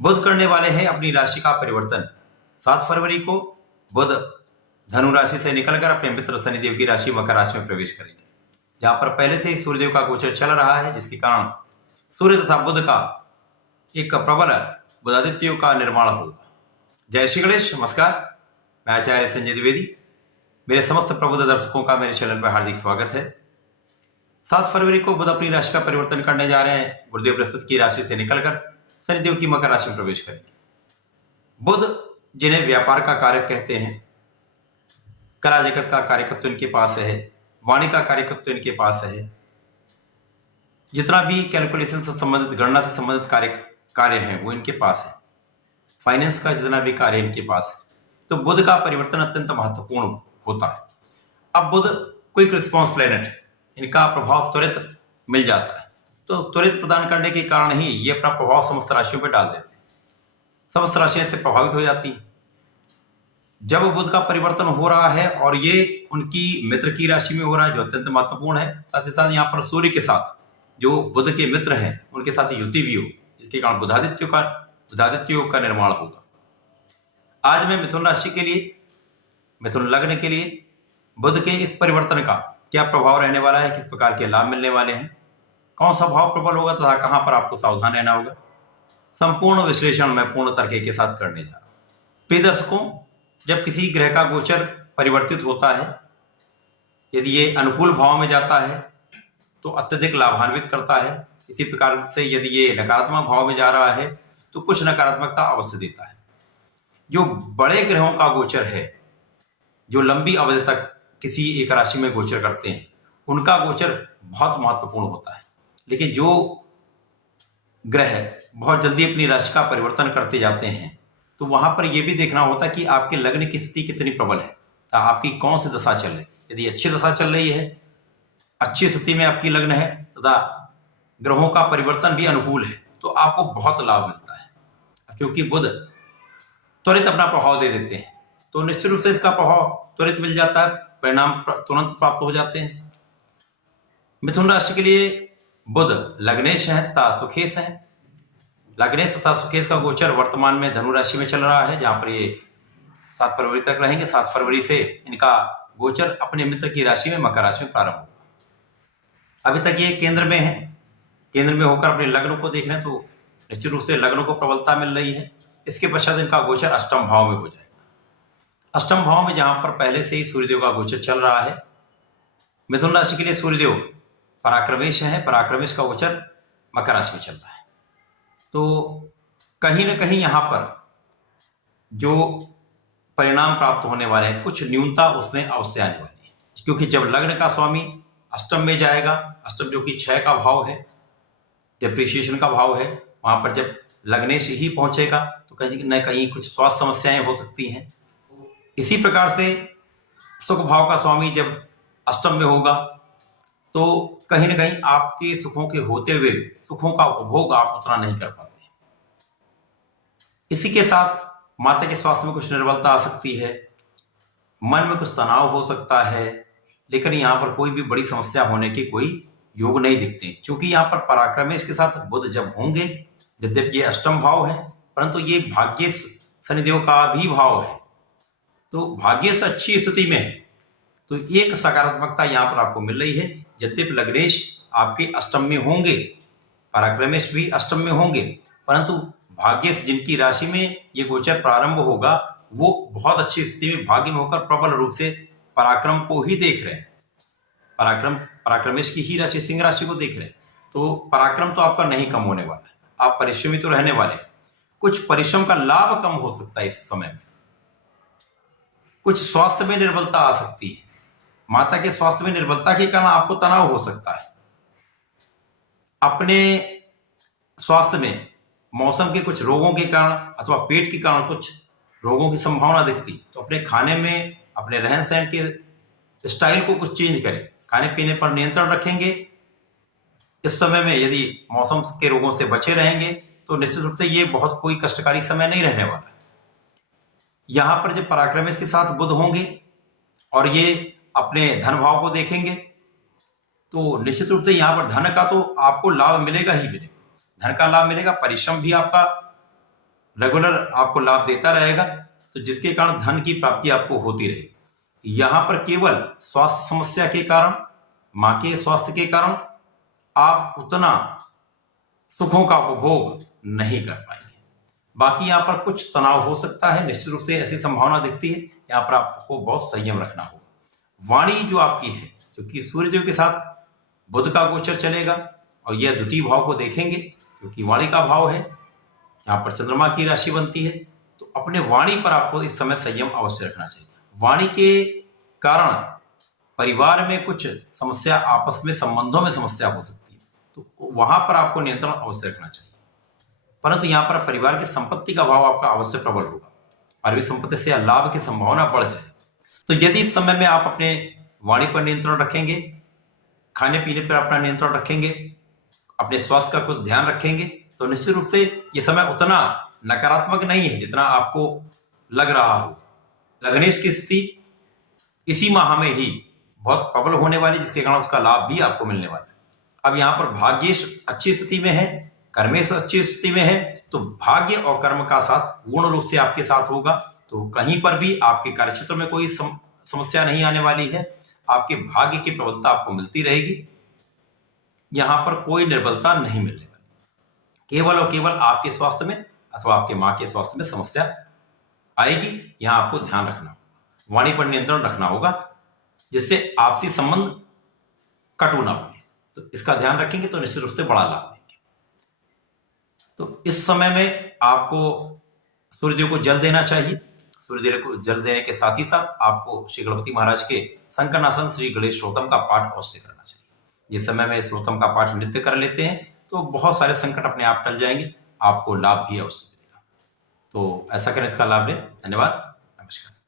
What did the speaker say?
बुध करने वाले हैं अपनी राशि का परिवर्तन। 7 फरवरी को बुध धनु राशि से निकलकर अपने मित्र शनिदेव की राशि मकर राशि में प्रवेश करेंगे, जहां पर पहले से ही सूर्यदेव का गोचर चल रहा है, जिसके कारण सूर्य तथा बुध का एक प्रबल बुधादित्य योग का निर्माण होगा। जय श्री गणेश। नमस्कार, मैं आचार्य संजय द्विवेदी। मेरे समस्त प्रबुद्ध दर्शकों का मेरे चैनल पर हार्दिक स्वागत है। 7 फरवरी को बुध अपनी राशि का परिवर्तन करने जा रहे हैं। गुरुदेव बृहस्पति की राशि से निकलकर शनिदेव की मकर राशि में प्रवेश करेंगे। बुध जिन्हें व्यापार का कारक कहते हैं, कला जगत का कारकत्व इनके पास है, वाणी का कारकत्व इनके पास है, जितना भी कैलकुलेशन से संबंधित, गणना से संबंधित कार्य हैं वो इनके पास है, फाइनेंस का जितना भी कार्य इनके पास है। तो बुध का परिवर्तन अत्यंत महत्वपूर्ण होता है। अब बुध क्विक रिस्पॉन्स प्लेनेट है, इनका प्रभाव त्वरित मिल जाता है, तो त्वरित प्रदान करने के कारण ही ये अपना प्रभाव समस्त राशियों पर डाल देते हैं। समस्त राशियां इससे प्रभावित हो जाती हैं। जब बुध का परिवर्तन हो रहा है और ये उनकी मित्र की राशि में हो रहा है, जो अत्यंत महत्वपूर्ण है, साथ ही साथ यहाँ पर सूर्य के साथ जो बुध के मित्र हैं उनके साथ युति भी हो, जिसके कारण बुधादित्य योग का निर्माण होगा। आज मैं मिथुन राशि के लिए, मिथुन लग्न के लिए बुध के इस परिवर्तन का क्या प्रभाव रहने वाला है, किस प्रकार के लाभ मिलने वाले हैं, कौन सा भाव प्रबल होगा तथा कहां पर आपको सावधान रहना होगा, संपूर्ण विश्लेषण मैं पूर्ण तर्क के साथ करने जा रहा हूं। प्रिय दर्शकों, जब किसी ग्रह का गोचर परिवर्तित होता है, यदि ये अनुकूल भाव में जाता है तो अत्यधिक लाभान्वित करता है। इसी प्रकार से यदि ये नकारात्मक भाव में जा रहा है तो कुछ नकारात्मकता अवश्य देता है। जो बड़े ग्रहों का गोचर है, जो लंबी अवधि तक किसी एक राशि में गोचर करते हैं, उनका गोचर बहुत महत्वपूर्ण होता है। लेकिन जो ग्रह बहुत जल्दी अपनी राशि का परिवर्तन करते जाते हैं, तो वहां पर यह भी देखना होता है कि आपके लग्न की स्थिति कितनी प्रबल है, आपकी कौन सी दशा चल रही है। यदि अच्छी दशा चल रही है, अच्छी स्थिति में आपकी लग्न है तथा ग्रहों का परिवर्तन भी अनुकूल है, तो आपको बहुत लाभ मिलता है, क्योंकि बुध त्वरित अपना प्रभाव दे देते हैं। तो निश्चित रूप से इसका प्रभाव त्वरित मिल जाता है, परिणाम तुरंत प्राप्त हो जाते हैं। मिथुन राशि के लिए बुध लग्नेश है तथा सुखेश है। लग्नेश तथा सुखेश का गोचर वर्तमान में धनु राशि में चल रहा है, जहां पर ये 7 फरवरी तक रहेंगे। 7 फरवरी से इनका गोचर अपने मित्र की राशि में मकर राशि में प्रारंभ होगा। अभी तक ये केंद्र में है, केंद्र में होकर अपने लग्न को देख रहे हैं, तो निश्चित रूप से लग्न को प्रबलता मिल रही है। इसके पश्चात इनका गोचर अष्टम भाव में हो जाएगा। अष्टम भाव में जहां पर पहले से ही सूर्यदेव का गोचर चल रहा है। मिथुन राशि के लिए सूर्यदेव पराक्रमेश है, पराक्रमेश का गोचर मकर राशि में चल रहा है। तो कहीं ना कहीं यहां पर जो परिणाम प्राप्त होने वाले हैं, कुछ न्यूनता उसमें अवश्य आने वाली है, क्योंकि जब लग्न का स्वामी अष्टम में जाएगा, अष्टम जो कि क्षय का भाव है, डिप्रिसिएशन का भाव है, वहां पर जब लग्नेश ही पहुंचेगा तो कहीं न कहीं कुछ स्वास्थ्य समस्याएं हो सकती हैं। इसी प्रकार से सुख भाव का स्वामी जब अष्टम में होगा तो कहीं ना कहीं आपके सुखों के होते हुए सुखों का उपभोग आप उतना नहीं कर पाते। इसी के साथ माता के स्वास्थ्य में कुछ निर्बलता आ सकती है, मन में कुछ तनाव हो सकता है, लेकिन यहाँ पर कोई भी बड़ी समस्या होने के कोई योग नहीं दिखते, क्योंकि यहाँ पर पराक्रमेश के साथ बुध जब होंगे, यद्यपि ये अष्टम भाव है, परंतु ये भाग्येश शनिदेव का भी भाव है, तो भाग्येश अच्छी स्थिति में है। तो एक सकारात्मकता यहाँ पर आपको मिल रही है। यद्यपि लग्नेश आपके अष्टम में होंगे, पराक्रमेश भी अष्टम में होंगे, परंतु भाग्येश जिनकी राशि में ये गोचर प्रारंभ होगा, वो बहुत अच्छी स्थिति में भाग्य में होकर प्रबल रूप से पराक्रम को ही देख रहे हैं। पराक्रमेश की ही राशि सिंह राशि को देख रहे हैं, तो पराक्रम तो आपका नहीं कम होने वाला है, आप परिश्रमी तो रहने वाले। कुछ परिश्रम का लाभ कम हो सकता है इस समय में, कुछ स्वास्थ्य में निर्बलता आ सकती है, माता के स्वास्थ्य में निर्बलता के कारण आपको तनाव हो सकता है। अपने स्वास्थ्य में मौसम के कुछ रोगों के कारण अथवा पेट के कारण कुछ रोगों की संभावना दिखती, तो अपने खाने में, अपने रहन सहन के स्टाइल को कुछ चेंज करें, खाने पीने पर नियंत्रण रखेंगे। इस समय में यदि मौसम के रोगों से बचे रहेंगे तो निश्चित रूप से ये बहुत कोई कष्टकारी समय नहीं रहने वाला है। यहां पर जब पराक्रमेश के साथ बुध होंगे और ये अपने धन भाव को देखेंगे, तो निश्चित रूप से यहां पर धन का तो आपको लाभ मिलेगा ही मिलेगा, धन का लाभ मिलेगा, परिश्रम भी आपका रेगुलर आपको लाभ देता रहेगा, तो जिसके कारण धन की प्राप्ति आपको होती रहेगी। यहां पर केवल स्वास्थ्य समस्या के कारण, मां के स्वास्थ्य के कारण आप उतना सुखों का उपभोग नहीं कर पाएंगे। बाकी यहाँ पर कुछ तनाव हो सकता है, निश्चित रूप से ऐसी संभावना दिखती है। यहाँ पर आपको बहुत संयम रखना होगा। वाणी जो आपकी है, जो कि सूर्यदेव के साथ बुध का गोचर चलेगा और यह द्वितीय भाव को देखेंगे, क्योंकि वाणी का भाव है, यहाँ पर चंद्रमा की राशि बनती है। तो अपने वाणी पर आपको इस समय संयम अवश्य रखना चाहिए। वाणी के कारण परिवार में कुछ समस्या, आपस में संबंधों में समस्या हो सकती है, तो वहां पर आपको नियंत्रण अवश्य रखना चाहिए। परंतु यहाँ पर परिवार की संपत्ति का भाव आपका अवश्य प्रबल होगा, परिवार संपत्ति से लाभ की संभावना बढ़ जाए। तो यदि इस समय में आप अपने वाणी पर नियंत्रण रखेंगे, खाने पीने पर अपना नियंत्रण रखेंगे, अपने स्वास्थ्य का कुछ ध्यान रखेंगे, तो निश्चित रूप से ये समय उतना नकारात्मक नहीं है जितना आपको लग रहा हो। लग्नेश की स्थिति इसी माह में ही बहुत प्रबल होने वाली, जिसके कारण उसका लाभ भी आपको मिलने वाला है। अब यहाँ पर भाग्येश अच्छी स्थिति में है, कर्मेश अच्छी स्थिति में है, तो भाग्य और कर्म का साथ पूर्ण रूप से आपके साथ होगा। तो कहीं पर भी आपके कार्यक्षेत्र में कोई समस्या नहीं आने वाली है। आपके भाग्य की प्रबलता आपको मिलती रहेगी। यहां पर कोई निर्बलता नहीं मिलने वाली। केवल और केवल आपके स्वास्थ्य में अथवा आपके मां के स्वास्थ्य में समस्या आएगी। यहां आपको ध्यान रखना होगा, वाणी पर नियंत्रण रखना होगा, जिससे आपसी संबंध कटु ना बने। तो इसका ध्यान रखेंगे तो निश्चित रूप से बड़ा लाभ देंगे। तो इस समय में आपको सूर्यदेव को जल देना चाहिए। सूर्यदेव को जल देने के साथ ही साथ आपको श्री गणपति महाराज के संकनासन श्री गणेश श्लोकम का पाठ अवश्य करना चाहिए। जिस समय में श्लोकम का पाठ नित्य कर लेते हैं तो बहुत सारे संकट अपने आप टल जाएंगे, आपको लाभ भी अवश्य मिलेगा। तो ऐसा करें, इसका लाभ लें। धन्यवाद, नमस्कार।